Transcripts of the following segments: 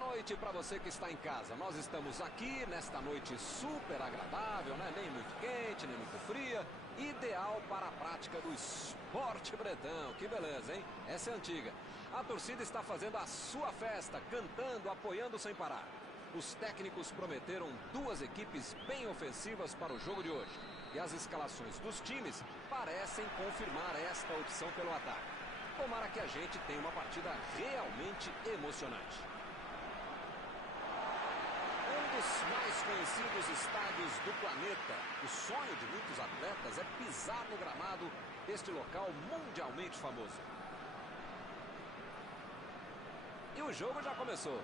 noite para você que está em casa. Nós estamos aqui nesta noite super agradável, né? Nem muito quente, nem muito fria. Ideal para a prática do esporte bretão. Que beleza, hein? Essa é antiga. A torcida está fazendo a sua festa, cantando, apoiando sem parar. Os técnicos prometeram duas equipes bem ofensivas para o jogo de hoje. E as escalações dos times parecem confirmar esta opção pelo ataque. Tomara que a gente tenha uma partida realmente emocionante. Um dos mais conhecidos estádios do planeta. O sonho de muitos atletas é pisar no gramado deste local mundialmente famoso. E o jogo já começou.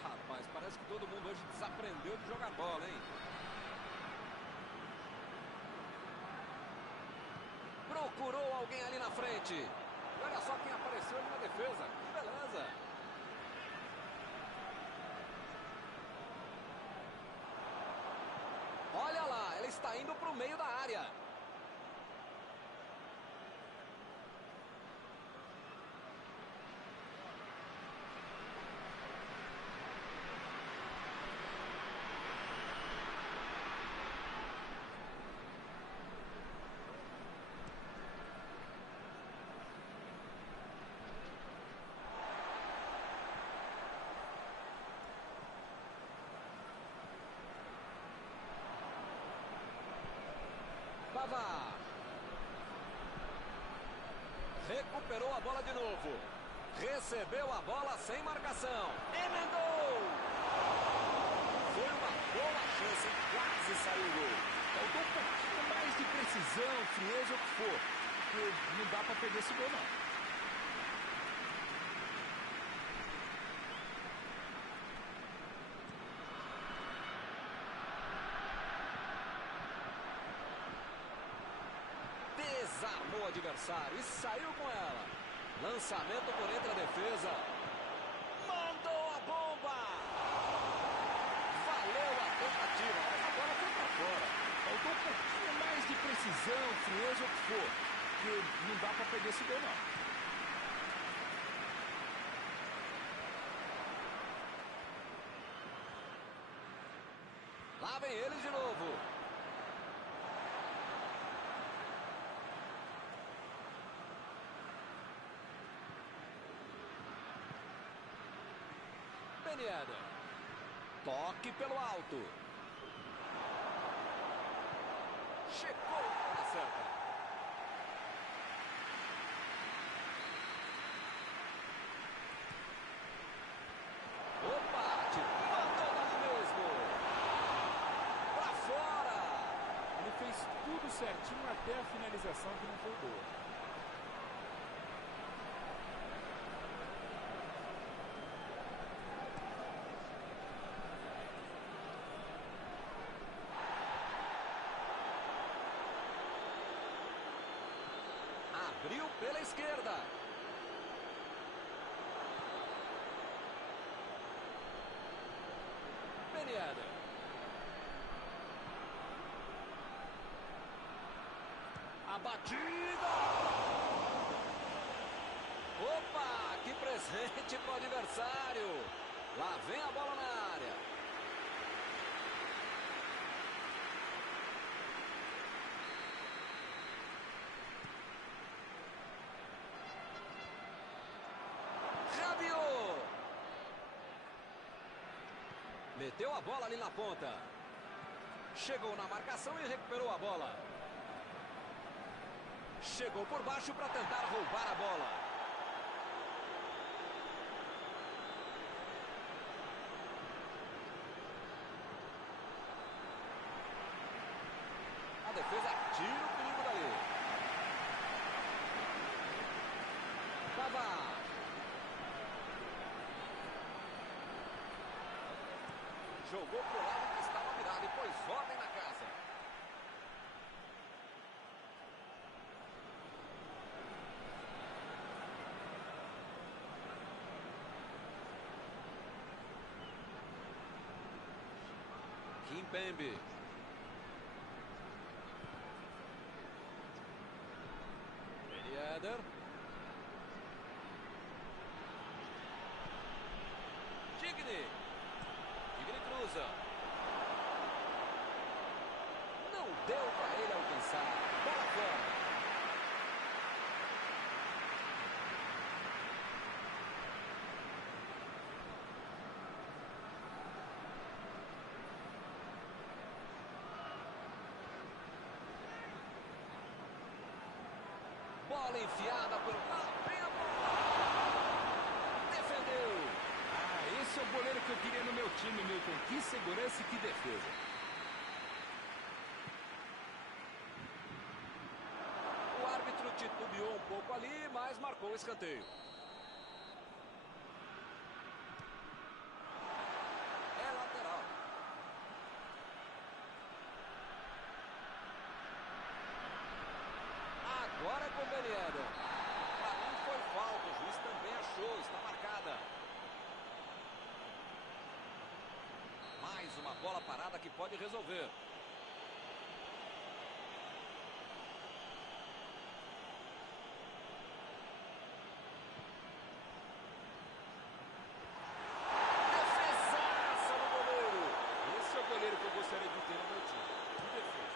Rapaz, parece que todo mundo hoje desaprendeu de jogar bola, hein? Procurou alguém ali na frente. E olha só quem apareceu ali na defesa. Que beleza! Olha lá, ela está indo para o meio da área. Pavard. Recuperou a bola de novo. Recebeu a bola sem marcação. Emendou! Foi uma boa chance, quase saiu o gol. Faltou um pouquinho mais de precisão, frieza, o que for. Porque não dá para perder esse gol, não. Desarmou o adversário e saiu com ela. Lançamento por entre a defesa. Mandou a bomba! Valeu a tentativa, mas agora foi para fora. Faltou um pouquinho mais de precisão, frieza, o que for. Porque não dá para perder esse gol, não. Lá vem eles de novo. Ben Yedder. Toque pelo alto. Chegou na certa. Opa, mandou dali mesmo. Pra fora. Ele fez tudo certinho até a finalização, que não foi boa. Abriu pela esquerda. Ben Yedder. A batida. Opa, que presente para o adversário. Lá vem a bola na área. Meteu a bola ali na ponta. Chegou na marcação e recuperou a bola. Chegou por baixo para tentar roubar a bola. A defesa tira o perigo dali. Pavard. Jogou pro lado que estava virado e pôs ordem na casa. Kimpembe. Ben Yedder. Gigni. Gigni cruza. Não deu para ele alcançar. Bola fora. Bola enfiada pelo bem a bola. Defendeu. Ah, esse é o goleiro que eu queria no meu time, Milton. Que segurança e que defesa. O árbitro titubeou um pouco ali, mas marcou o escanteio. É lateral. Agora é com o Ben Yedder. Para mim foi falta, o juiz também achou, está marcada. Mais uma bola parada que pode resolver. Defesaça do goleiro. Esse é o goleiro que eu gostaria de ter no meu time. Que defesa.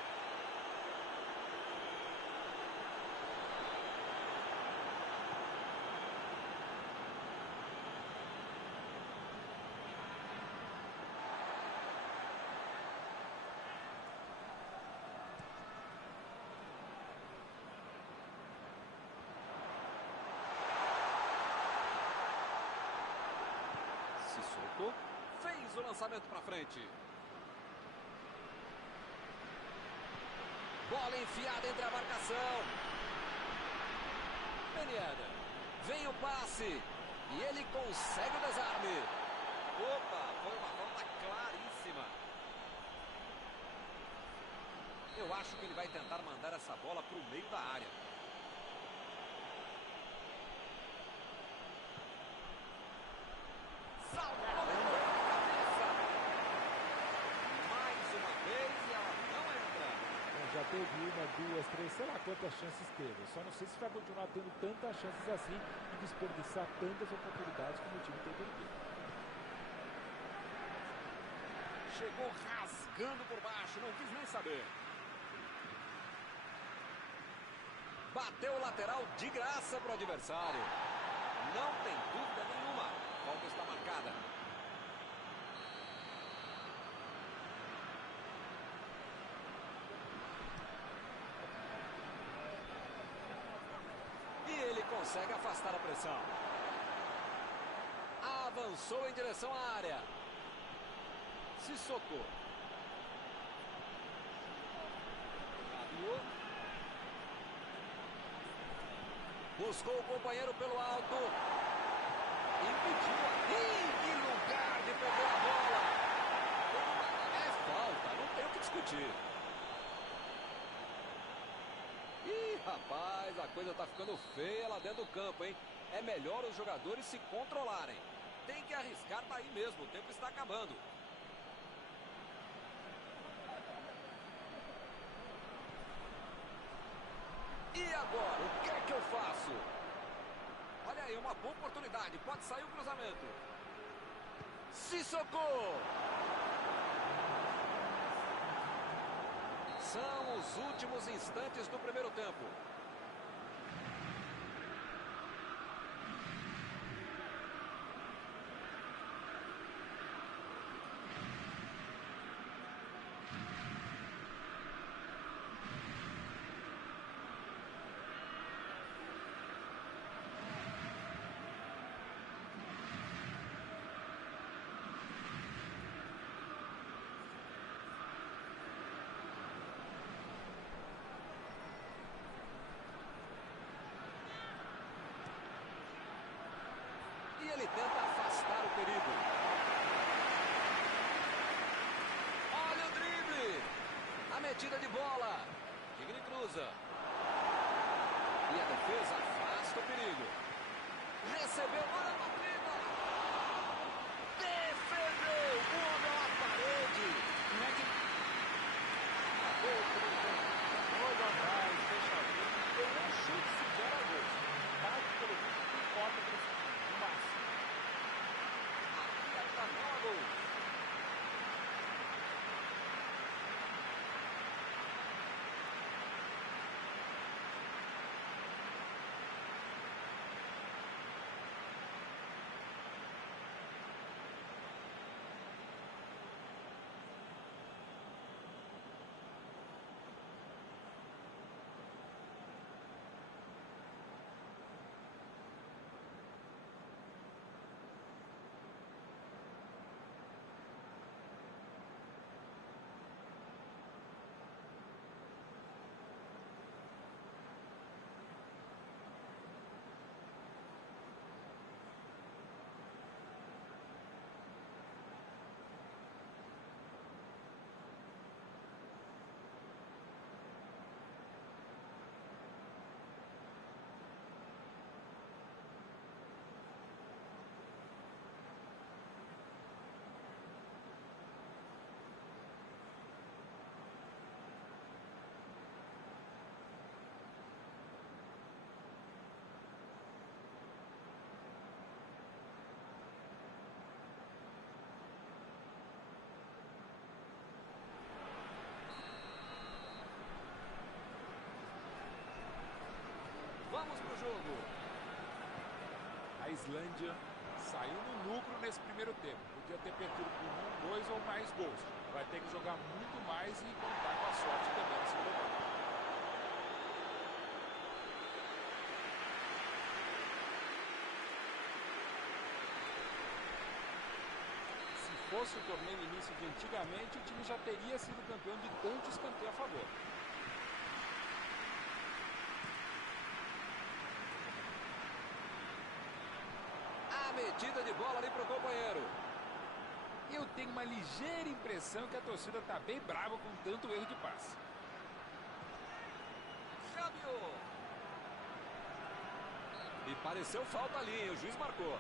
Sissoko fez o lançamento para frente. Bola enfiada entre a marcação. Ben Yedder. Vem o passe. E ele consegue o desarme. Opa, foi uma falta claríssima. Eu acho que ele vai tentar mandar essa bola para o meio da área. Salta a bola na cabeça. Mais uma vez e ela não entra. Já teve uma, duas, três, sei lá quantas chances teve. Só não sei se vai continuar tendo tantas chances assim e desperdiçar tantas oportunidades como o time tem perdido. Chegou rasgando por baixo, não quis nem saber. Bateu o lateral de graça para o adversário. Não tem dúvida nenhuma. Falta está marcada. E ele consegue afastar a pressão. Avançou em direção à área. Sissoko. Buscou o companheiro pelo alto. Impediu ali. Que lugar de perder a bola. É falta, não tem o que discutir. Ih, rapaz, a coisa tá ficando feia lá dentro do campo, hein? É melhor os jogadores se controlarem. Tem que arriscar daí mesmo, o tempo está acabando. E agora, o que é que eu faço? Olha aí, uma boa oportunidade, pode sair o cruzamento. Sissoko! São os últimos instantes do primeiro tempo. Ele tenta afastar o perigo. Olha o drible. A metida de bola. Tigre cruza. E a defesa afasta o perigo. Recebeu, olha a batida. Defendeu. O homem à parede. Não é que... Doido atrás, fechadinho. Eu não chute se gera gol. Bate pelo bicho, não importa pelo no máximo. Aqui ainda não há gol. Vamos pro jogo. A Islândia saiu no lucro nesse primeiro tempo. Podia ter perdido por 1, 2 ou mais gols. Vai ter que jogar muito mais e contar com a sorte também no segundo tempo. Se fosse o torneio início de antigamente, o time já teria sido campeão de tanto escanteio a favor. A metida de bola ali pro companheiro. Eu tenho uma ligeira impressão que a torcida está bem brava com tanto erro de passe. Rabiot. E pareceu falta ali, hein? O juiz marcou.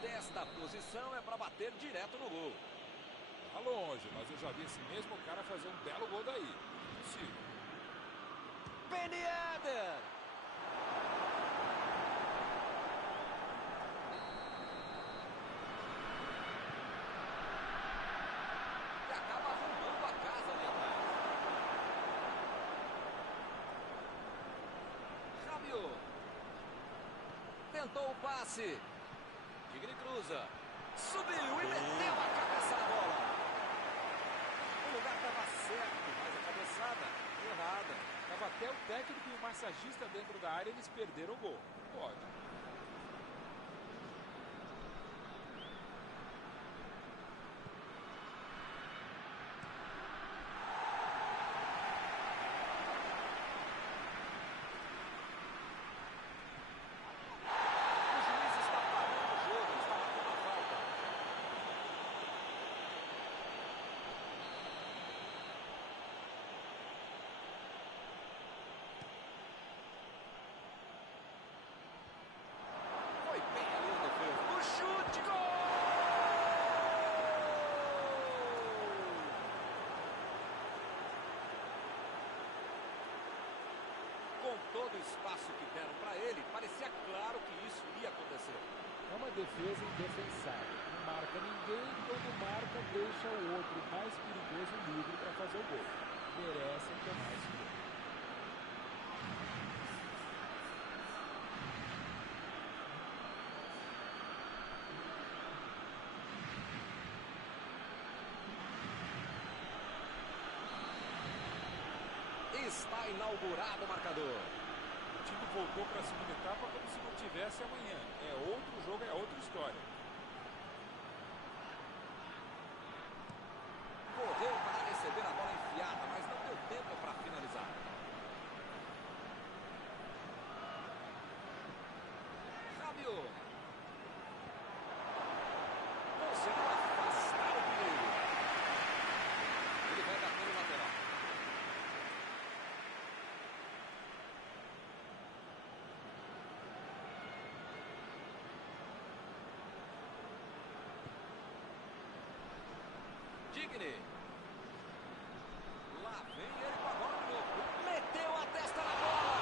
Desta posição é para bater direto no gol. Tá longe, mas eu já vi esse mesmo cara fazer um belo gol daí. Possível. Ben Yedder. E acaba arrumando a casa ali atrás. Rabiot. Tentou o passe. Tigre cruza. Subiu e meteu a cabeça na bola. O lugar estava certo, mas a cabeçada errada. Tava até o técnico e o massagista dentro da área, eles perderam o gol. Pode. O juiz está parando o jogo, está batendo a falta. Foi bem ali na defesa. O chute, gol! Com todo o espaço que deram para ele, parecia claro que isso iria acontecer. É uma defesa indefensável. Não marca ninguém, quando marca, deixa o outro mais perigoso livre para fazer o gol. Merecem tomar esse gol. Está inaugurado o marcador. O time voltou para a segunda etapa como se não tivesse amanhã. É outro jogo, é outra história. Correu para receber a bola enfiada, mas não deu tempo para finalizar. Insigne. Lá vem ele com a bola de novo. Meteu a testa na bola.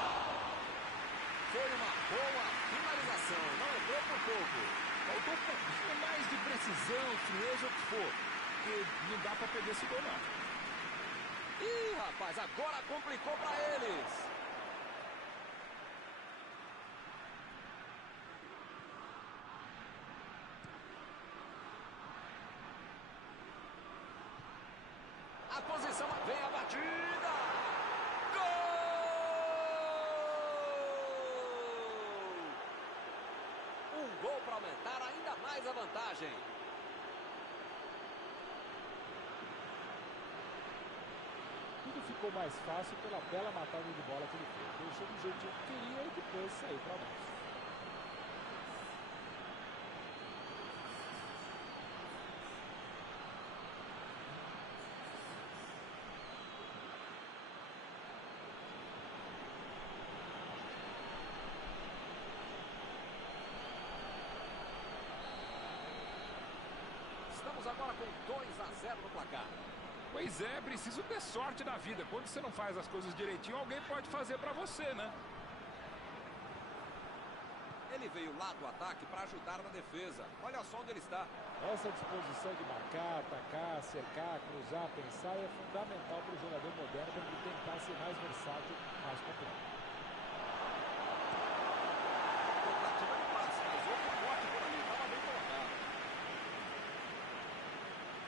Foi uma boa finalização. Não entrou por pouco. Faltou um pouquinho mais de precisão, frieza, o que for. Porque não dá para perder esse gol, não. Ih, rapaz, agora complicou para eles. A posição, vem a batida. Gol! Um gol para aumentar ainda mais a vantagem. Tudo ficou mais fácil pela bela matada de bola que ele fez. Deixou do jeitinho que queria e depois saiu para baixo. Estamos agora com 2-0 no placar. Pois é, preciso ter sorte na vida. Quando você não faz as coisas direitinho, alguém pode fazer pra você, né? Ele veio lá do ataque para ajudar na defesa. Olha só onde ele está. Essa disposição de marcar, atacar, cercar, cruzar, pensar é fundamental para o jogador moderno para ele tentar ser mais versátil, mais completo. Tentativa de passe, mas outro corte por ali. Estava bem colocado.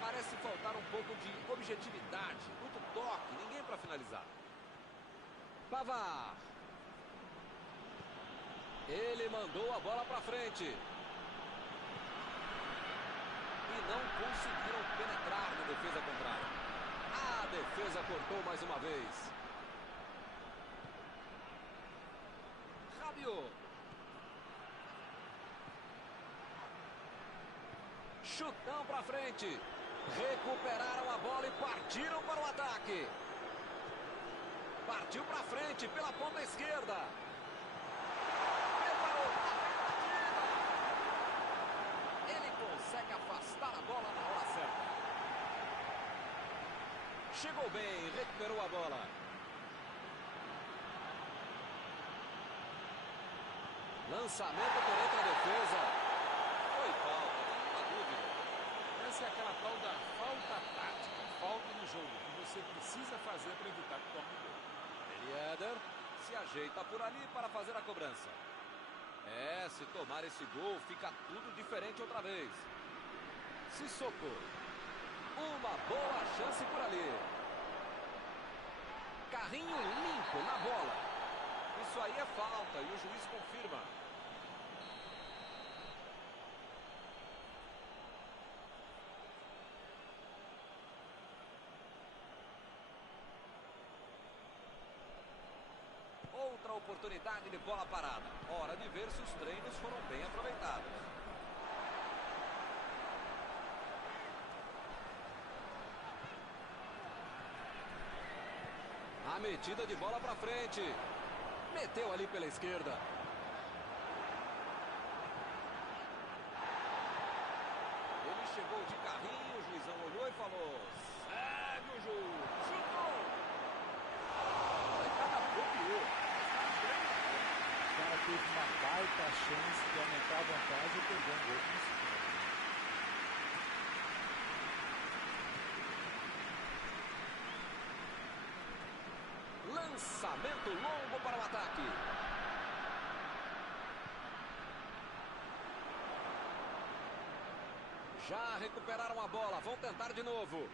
Parece faltar um pouco de objetividade, muito toque, ninguém para finalizar. Pavard. Ele mandou a bola para frente. E não conseguiram penetrar na defesa contrária. A defesa cortou mais uma vez. Rabiot. Chutão para frente. Recuperaram a bola e partiram para o ataque. Partiu para frente pela ponta esquerda. Preparou a batida. Ele consegue afastar a bola na hora certa. Chegou bem, recuperou a bola. Lançamento por entre a defesa. Foi falta, nenhuma dúvida. Essa é aquela tal da falta tática, falta no jogo, que você precisa fazer para evitar que tome gol. Éder se ajeita por ali para fazer a cobrança. Se tomar esse gol, fica tudo diferente outra vez. Sissoko. Uma boa chance por ali. Carrinho limpo na bola. Isso aí é falta e o juiz confirma. Outra oportunidade de bola parada. Hora de ver se os treinos foram bem aproveitados. A metida de bola para frente. Meteu ali pela esquerda. Ele chegou de carrinho, o juizão olhou e falou: segue o jogo. Chutou. Copiou. O cara teve uma baita chance de aumentar a vantagem e perdeu um gol. Lançamento longo para o ataque. Já recuperaram a bola, vão tentar de novo.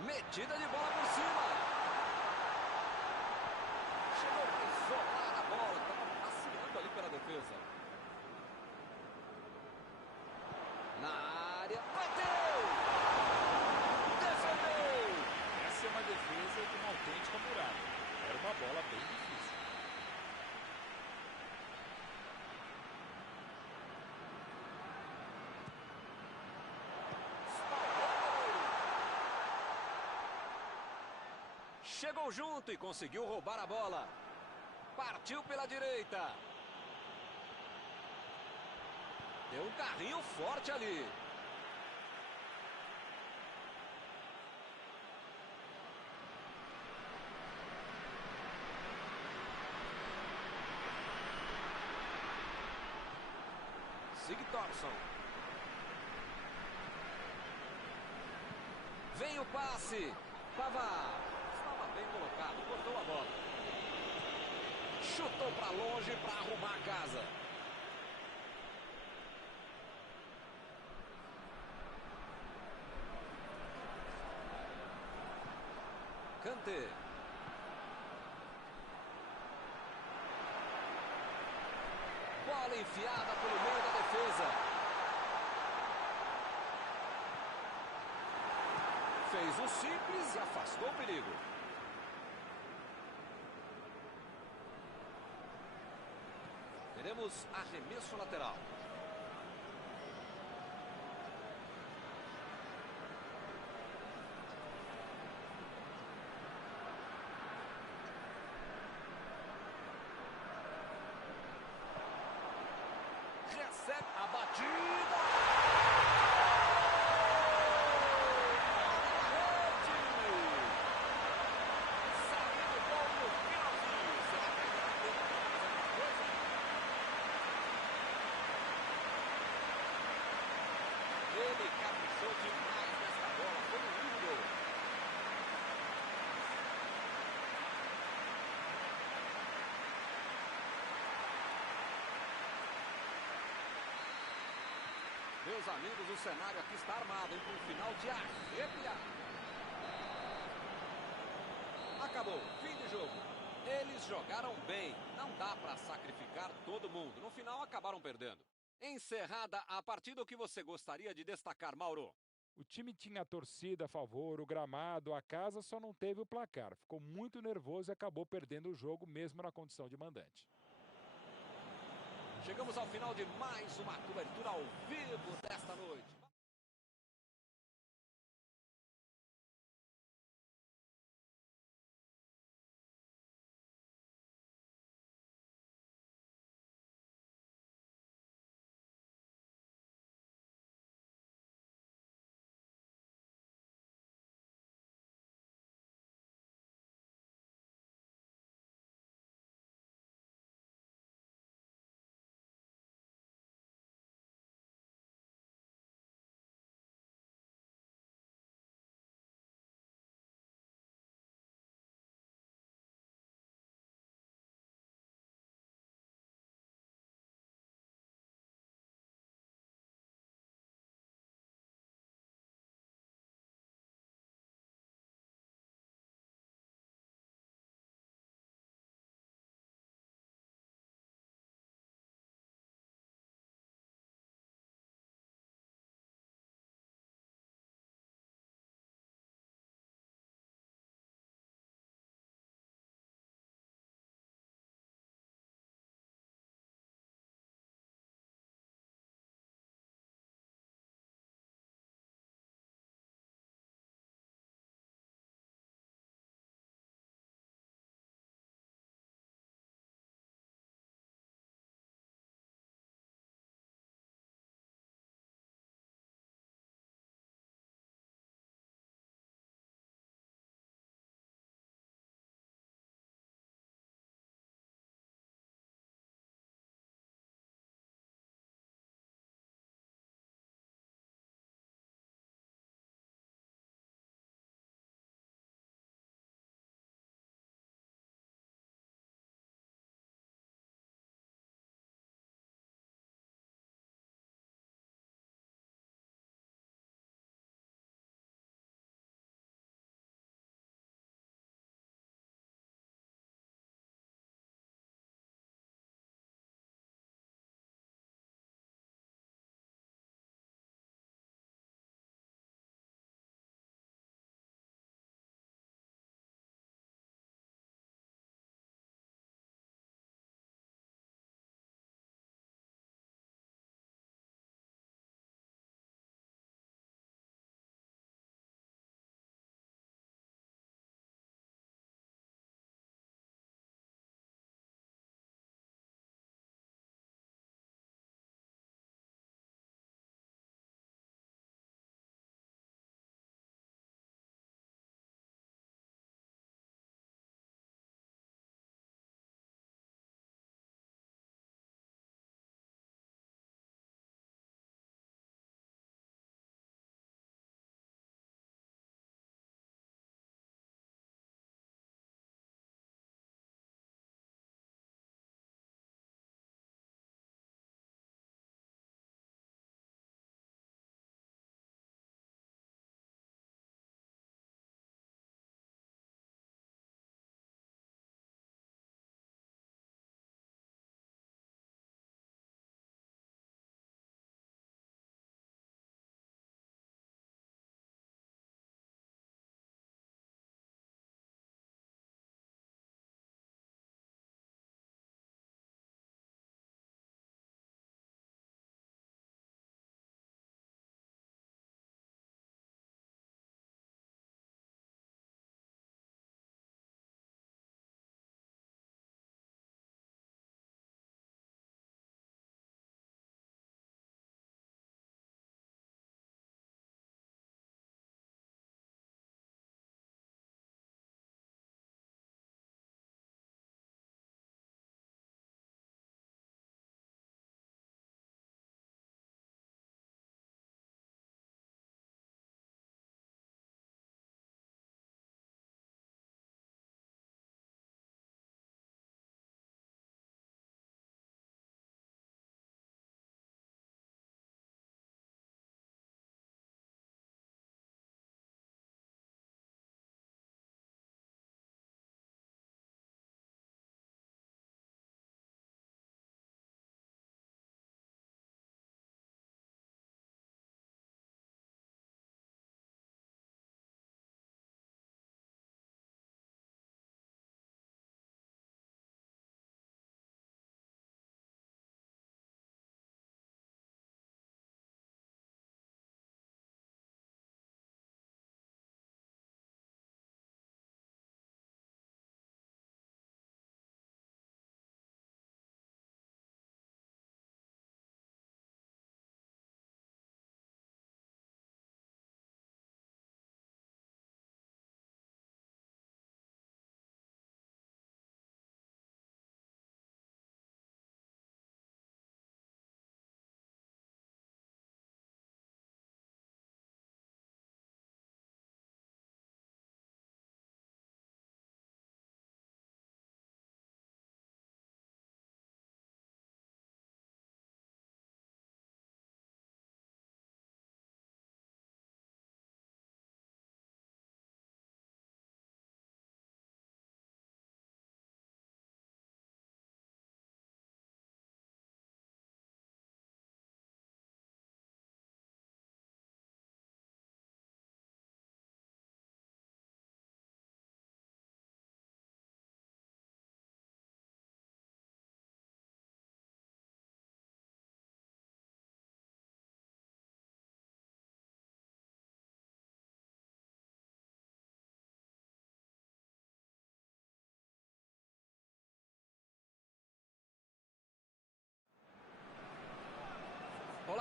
Metida de bola por cima. Chegou para isolar a bola, estava passeando ali pela defesa. Na área, bateu! Defendeu! Essa é uma defesa de uma autêntica muralha. Era uma bola bem difícil. Chegou junto e conseguiu roubar a bola. Partiu pela direita. Deu um carrinho forte ali. Robson. Vem o passe. Pavard. Estava bem colocado, cortou a bola. Chutou para longe para arrumar a casa. Kanté. Bola enfiada pelo meio da defesa. Fez o simples e afastou o perigo. Teremos arremesso lateral. Recebe a batida. Saiu o gol no finalzinho. Será que ele vai tentar mais alguma coisa? Ele caprichou demais nessa bola. Foi um lindo gol. Meus amigos, o cenário aqui está armado, hein, para um final de arrepiar. Acabou, fim de jogo. Eles jogaram bem, não dá para sacrificar todo mundo. No final acabaram perdendo. Encerrada a partida, o que você gostaria de destacar, Mauro? O time tinha a torcida a favor, o gramado, a casa, só não teve o placar. Ficou muito nervoso e acabou perdendo o jogo mesmo na condição de mandante. Chegamos ao final de mais uma cobertura ao vivo desta noite.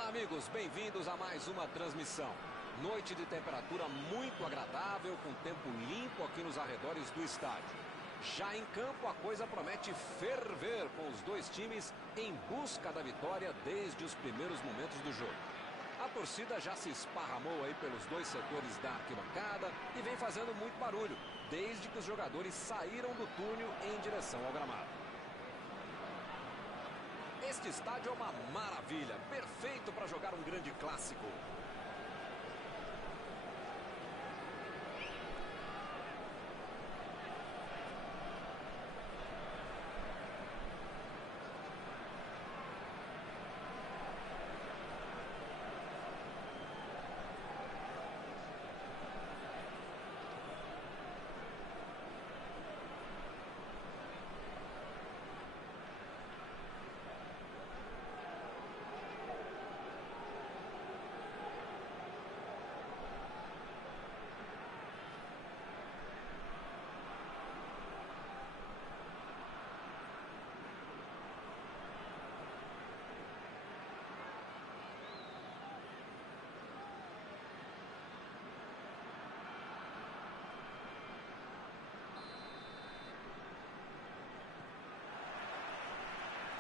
amigos, bem-vindos a mais uma transmissão. Noite de temperatura muito agradável, com tempo limpo aqui nos arredores do estádio. Já em campo a coisa promete ferver, com os dois times em busca da vitória desde os primeiros momentos do jogo. A torcida já se esparramou aí pelos dois setores da arquibancada e vem fazendo muito barulho, desde que os jogadores saíram do túnel em direção ao gramado. Este estádio é uma maravilha, perfeito para jogar um grande clássico.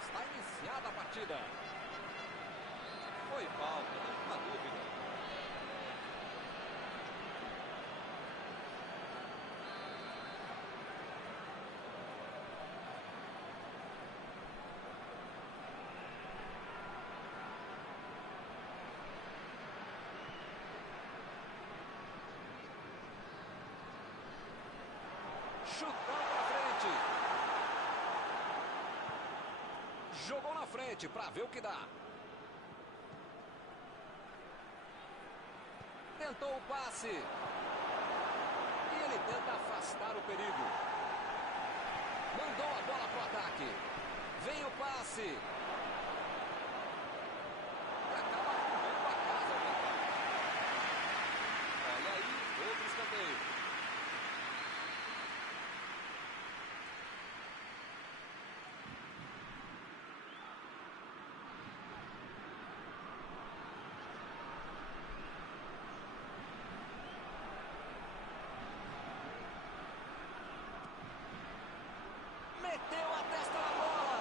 Está iniciada a partida. Foi falta, não há dúvida. Chutão para frente. Jogou na frente para ver o que dá. Tentou o passe. E ele tenta afastar o perigo. Mandou a bola para o ataque. Vem o passe. Acaba arrumando a casa. Olha aí, outro escanteio. Meteu a testa na bola.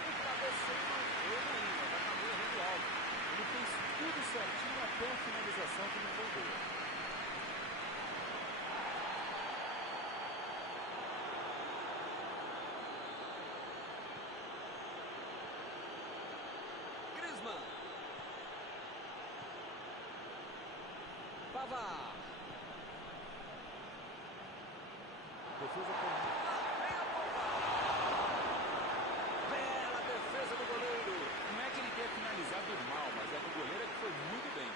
O cabeceio não foi ruim, mas acabou errando alto. Ele fez tudo certinho até a finalização que não foi boa. Griezmann. Pavard. Defesa com Bela defesa do goleiro. Não é que ele tenha finalizado mal, mas é que o goleiro é que foi muito bem.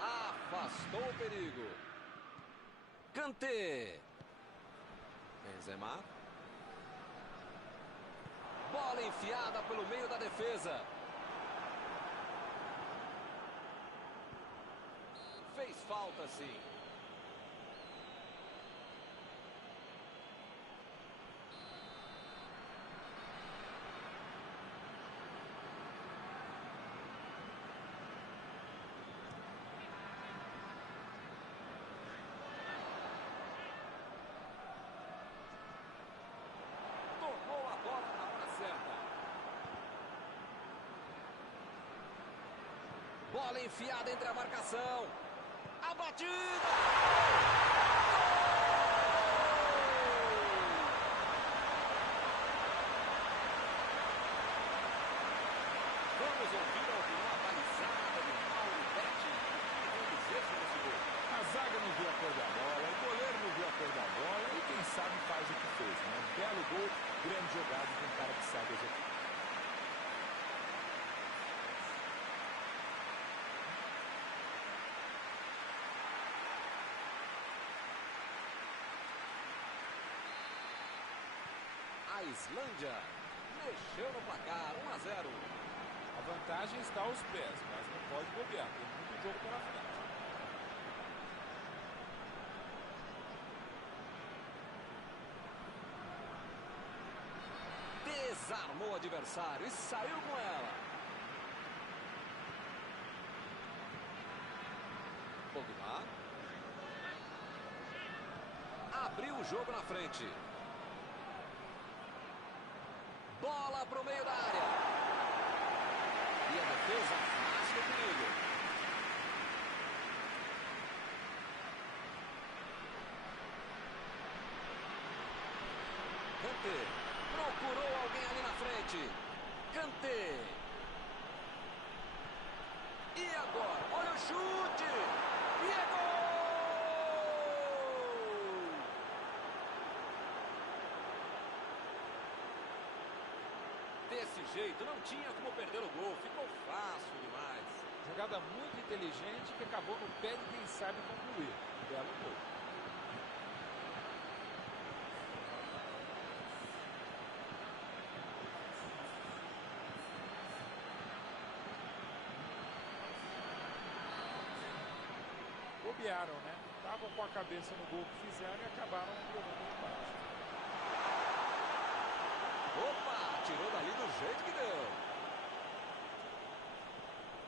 Afastou o perigo. Kanté. Benzema. Bola enfiada pelo meio da defesa. Fez falta, sim. Tocou a bola na hora certa. Bola enfiada entre a marcação. A batida! Vamos ouvir a opinião abalizada de Mauro Betti. O que tem dizer sobre esse gol? A zaga não viu a cor da bola, o goleiro não viu a cor da bola e quem sabe faz o que fez, né? Belo gol, grande jogada com um cara que sabe executar. A Islândia mexeu no placar, 1-0. A vantagem está aos pés, mas não pode bobear. Tem muito jogo pela frente. Desarmou o adversário e saiu com ela. Pogba. Abriu o jogo na frente. Bola para o meio da área. E a defesa afasta o perigo. Kanté. Procurou alguém ali na frente. Kanté. E agora? Olha o chute. E é gol! Desse jeito, não tinha como perder o gol. Ficou fácil demais. Jogada muito inteligente que acabou no pé de quem sabe concluir. Belo gol. Bobearam, né? Estavam com a cabeça no gol que fizeram e acabaram levando o empate. Opa, tirou dali do jeito que deu.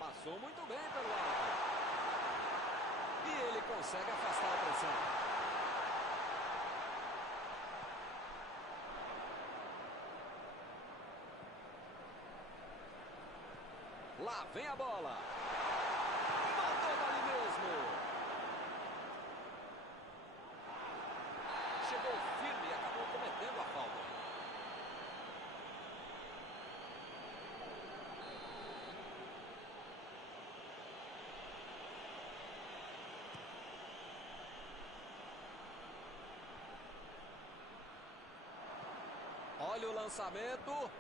Passou muito bem pelo alto. E ele consegue afastar a pressão. Lá vem a bola. Mandou dali mesmo. Chegou firme e acabou cometendo a falta. Olha o lançamento.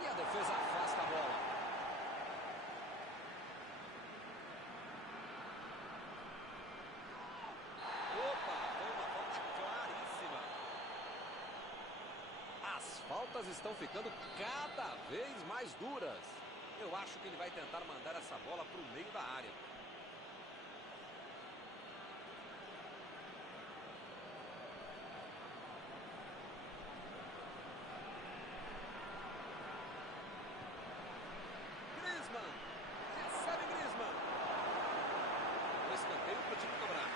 E a defesa afasta a bola. Opa, foi uma falta claríssima. As faltas estão ficando cada vez mais duras. Eu acho que ele vai tentar mandar essa bola para o meio da área. Recebe Griezmann. O escanteio para o time cobrar.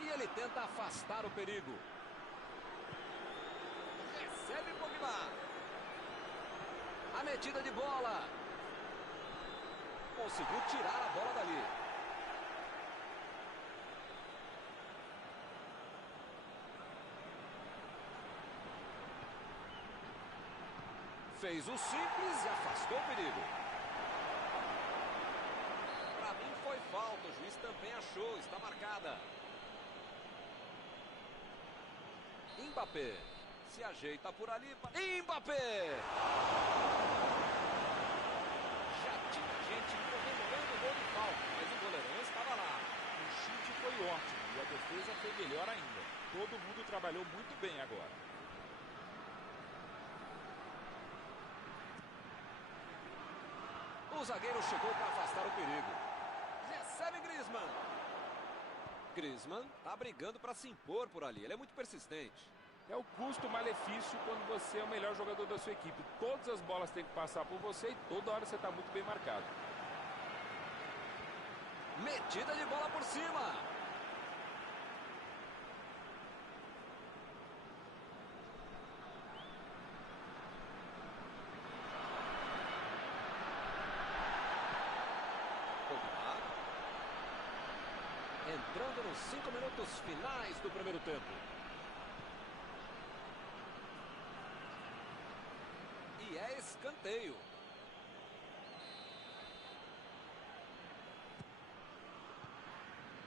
E ele tenta afastar o perigo. Recebe Pogba. A metida de bola. Conseguiu tirar a bola dali. Fez o simples e afastou o perigo. Para mim foi falta, o juiz também achou, está marcada. Mbappé se ajeita por ali. Mbappé! Já tinha gente comemorando o gol de falta, mas o goleirão estava lá. O chute foi ótimo e a defesa foi melhor ainda. Todo mundo trabalhou muito bem agora. O zagueiro chegou para afastar o perigo. Recebe Griezmann. Griezmann está brigando para se impor por ali. Ele é muito persistente. É o custo-malefício quando você é o melhor jogador da sua equipe. Todas as bolas têm que passar por você e toda hora você está muito bem marcado. Metida de bola por cima. Entrando nos 5 minutos finais do primeiro tempo. E é escanteio.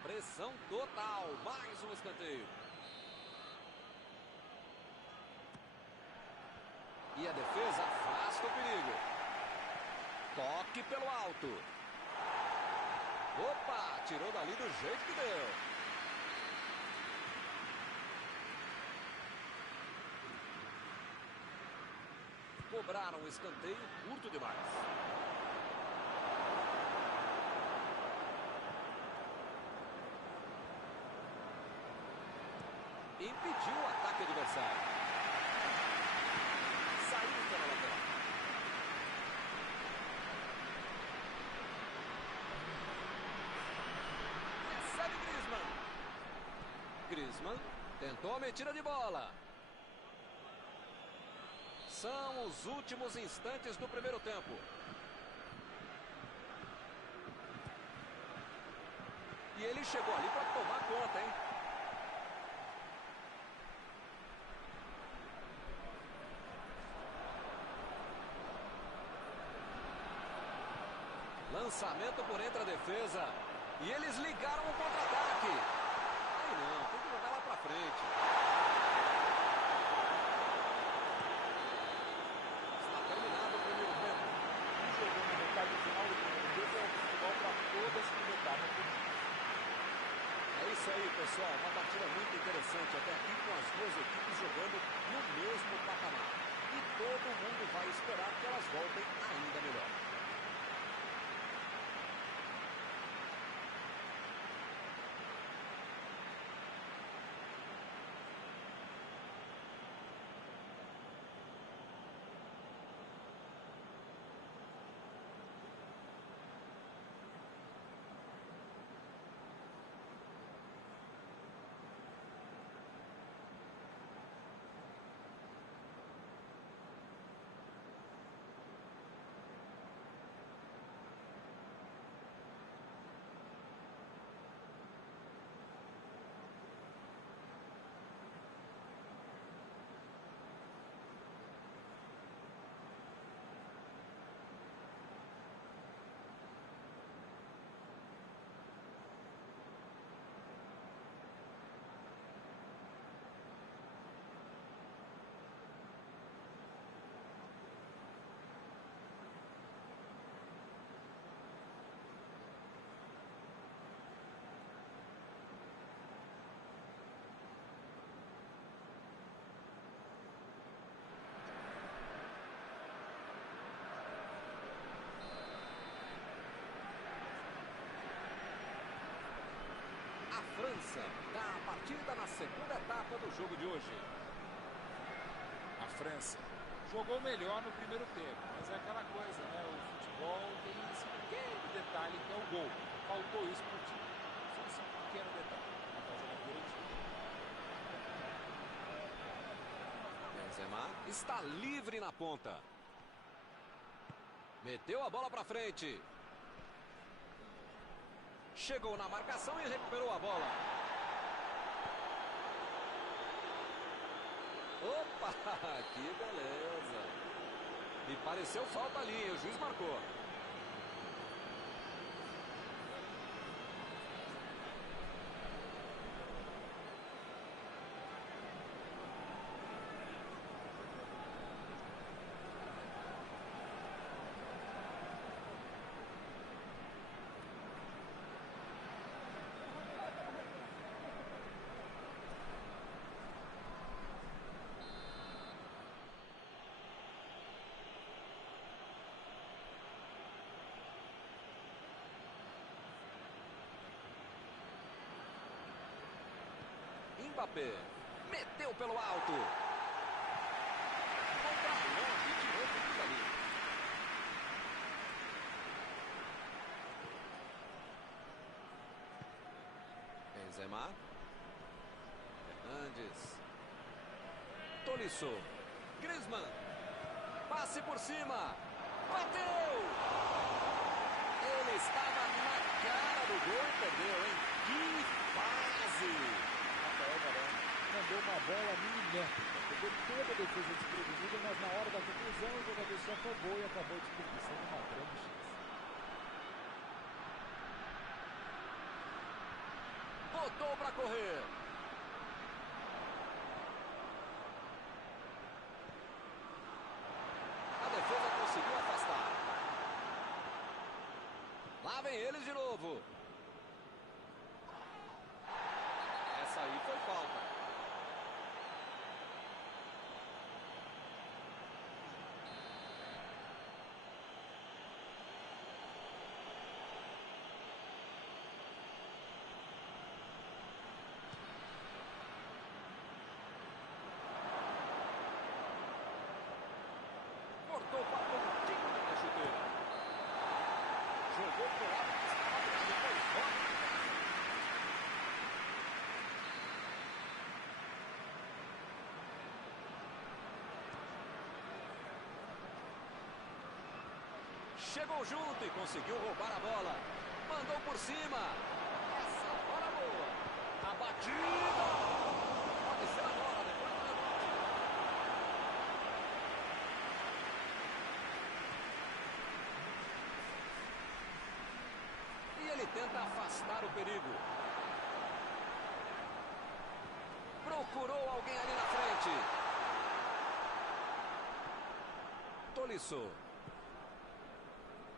Pressão total. Mais um escanteio. E a defesa afasta o perigo. Toque pelo alto. Opa, tirou dali do jeito que deu. cobraram um escanteio curto demais. Impediu o ataque adversário. Saiu pela lateral. Recebe Griezmann. Griezmann tentou a metida de bola. São os últimos instantes do primeiro tempo. E ele chegou ali para tomar conta, hein? Lançamento por entre a defesa. E eles ligaram o contra-ataque. Aí não, tem que jogar lá pra frente. Está terminado o primeiro tempo. Jogando na metade final do primeiro tempo é o futebol para todas que jogaram por mim. É isso aí, pessoal. Uma partida muito interessante até aqui, com as duas equipes jogando no mesmo patamar. E todo mundo vai esperar que elas voltem ainda melhor. França dá a partida na segunda etapa do jogo de hoje. A França jogou melhor no primeiro tempo, mas é aquela coisa, né? O futebol tem esse pequeno detalhe que é o gol. Faltou isso pro time. Só esse pequeno detalhe. Mas tá jogando direitinho. Benzema está livre na ponta. Meteu a bola pra frente. Chegou na marcação e recuperou a bola. Opa, que beleza. Me pareceu falta ali, o juiz marcou. Mbappé meteu pelo alto. Contra-rolou e tirou tudo dali. Benzema. Fernandes. Tolisso. Griezmann. Passe por cima. Bateu! Ele estava na cara do gol e perdeu, hein? Que fase! Mandou uma bola milimétrica, pegou toda a defesa desprevenida, mas na hora da conclusão o jogador se afobou e acabou desperdiçando uma grande chance. Botou para correr. A defesa conseguiu afastar. Lá vem eles de novo. Essa aí foi falta. tentou com a pontinha da chuteira. Jogou pro lado que estava virado, depois volta. Chegou junto e conseguiu roubar a bola. Mandou por cima. Essa bola boa. A batida. Pode ser agora, depois do rebote. E ele tenta afastar o perigo. Procurou alguém ali na frente. Tolisso.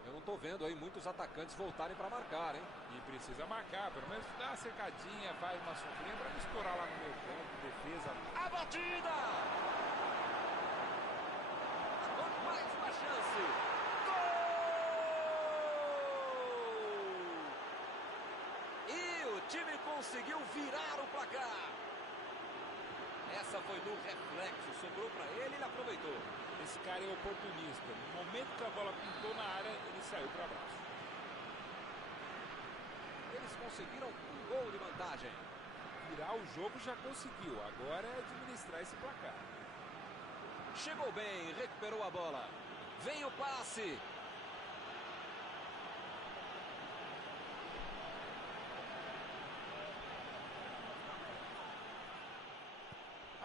Eu não tô vendo aí muitos atacantes voltarem para marcar, hein? E precisa marcar, pelo menos dá uma cercadinha, faz uma sofrinha para não estourar lá no meio campo, defesa. A batida! Agora mais uma chance. Gol! E o time conseguiu virar o placar. Essa foi no reflexo, sobrou para ele e ele aproveitou. Esse cara é oportunista. No momento que a bola pintou na área, ele saiu para abraço. Eles conseguiram um gol de vantagem. Virar o jogo já conseguiu. Agora é administrar esse placar. Chegou bem, recuperou a bola. Vem o passe.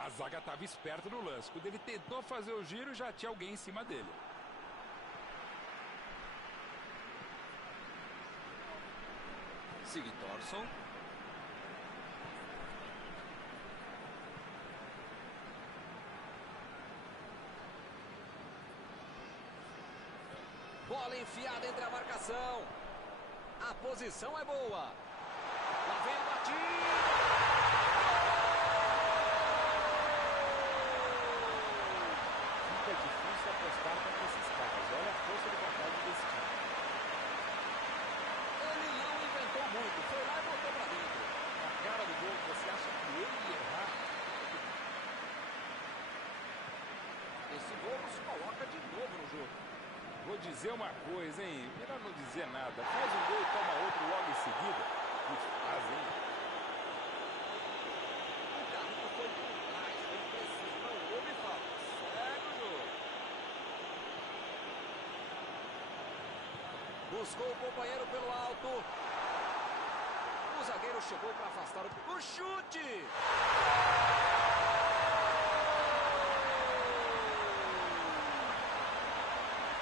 A zaga estava esperta no lance. Quando ele tentou fazer o giro, já tinha alguém em cima dele. Sigurdsson. Bola enfiada entre a marcação. A posição é boa. Lá vem a batida. Fica difícil apostar contra esses caras. Olha a força de vontade desse time. Ele não inventou muito. Foi lá e botou pra dentro. Na cara do gol, você acha que ele ia errar? Esse gol nos coloca de novo no jogo. Vou dizer uma coisa, hein? Melhor não dizer nada. Faz um gol e toma outro logo em seguida. Que faz, hein? O carrinho foi por trás, foi preciso, não houve falta. Segue o jogo. Buscou o companheiro pelo alto. O zagueiro chegou para afastar o chute.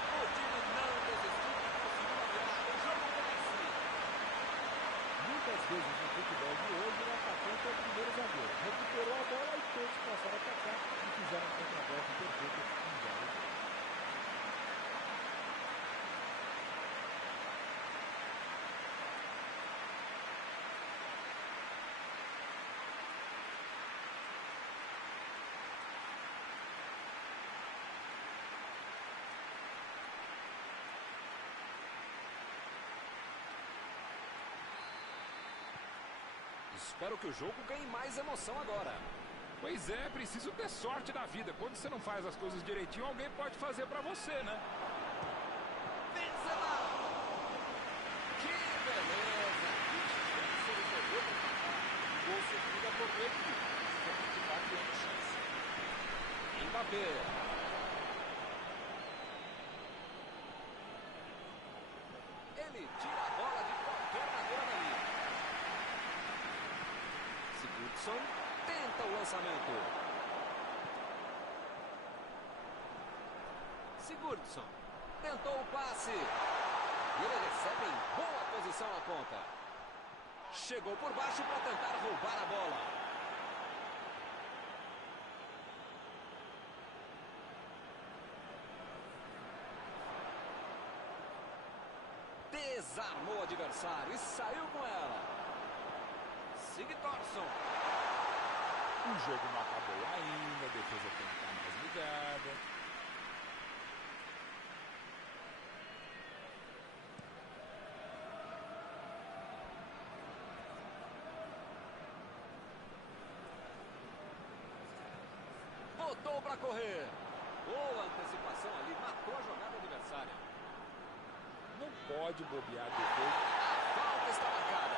O time não desistiu e conseguiu a virada. O jogo vence. Muitas vezes no futebol de hoje, o atacante é o primeiro zagueiro. Recuperou a bola e todos passaram a atacar e fizeram um contra-golpe perfeito em jogos. Espero que o jogo ganhe mais emoção agora. Pois é, preciso ter sorte na vida. Quando você não faz as coisas direitinho, alguém pode fazer pra você, né? Benzema! Que beleza! Que chance ele pegou para empatar. O gol sofrido é por ele. Se acreditar que tem chance. Mbappé. Ele tira a bola de qualquer maneira dali. Sigurdsson tenta o lançamento. Sigurdsson tentou o passe. E ele recebe em boa posição na ponta. Chegou por baixo para tentar roubar a bola. Desarmou o adversário e saiu com ela. Sigurdsson. O jogo não acabou ainda, a defesa tem que estar mais ligada. Botou para correr. Boa antecipação ali, matou a jogada adversária. Não pode bobear a defesa. A falta está marcada.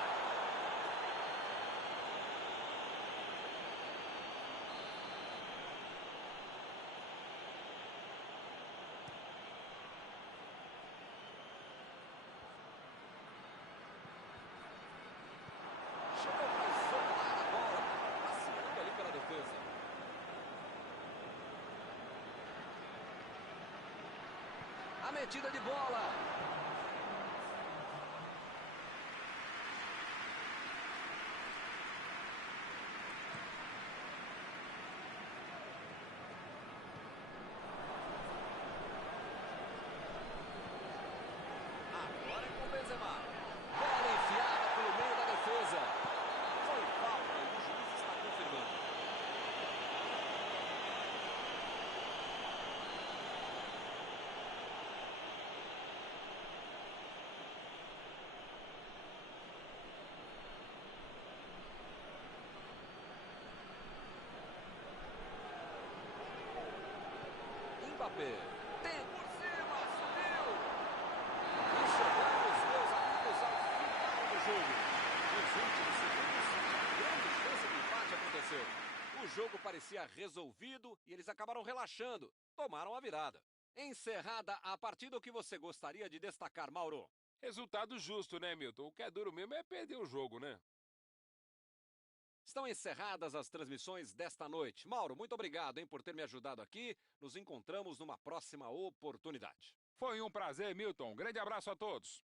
Chegou para isolar a bola, passeando ali pela defesa. A metida de bola. Agora é com o Benzema. Bola enfiada pelo meio da defesa. Foi falta e o juiz está confirmando. Mbappé. Tem por cima, subiu. E chegamos, meus amigos, ao final do jogo. Nos últimos segundos, a grande chance de empate aconteceu. O jogo parecia resolvido e eles acabaram relaxando. Tomaram a virada. Encerrada a partida, o que você gostaria de destacar, Mauro? Resultado justo, né, Milton? O que é duro mesmo é perder o jogo, né? Estão encerradas as transmissões desta noite. Mauro, muito obrigado, hein, por ter me ajudado aqui. Nos encontramos numa próxima oportunidade. Foi um prazer, Milton. Grande abraço a todos.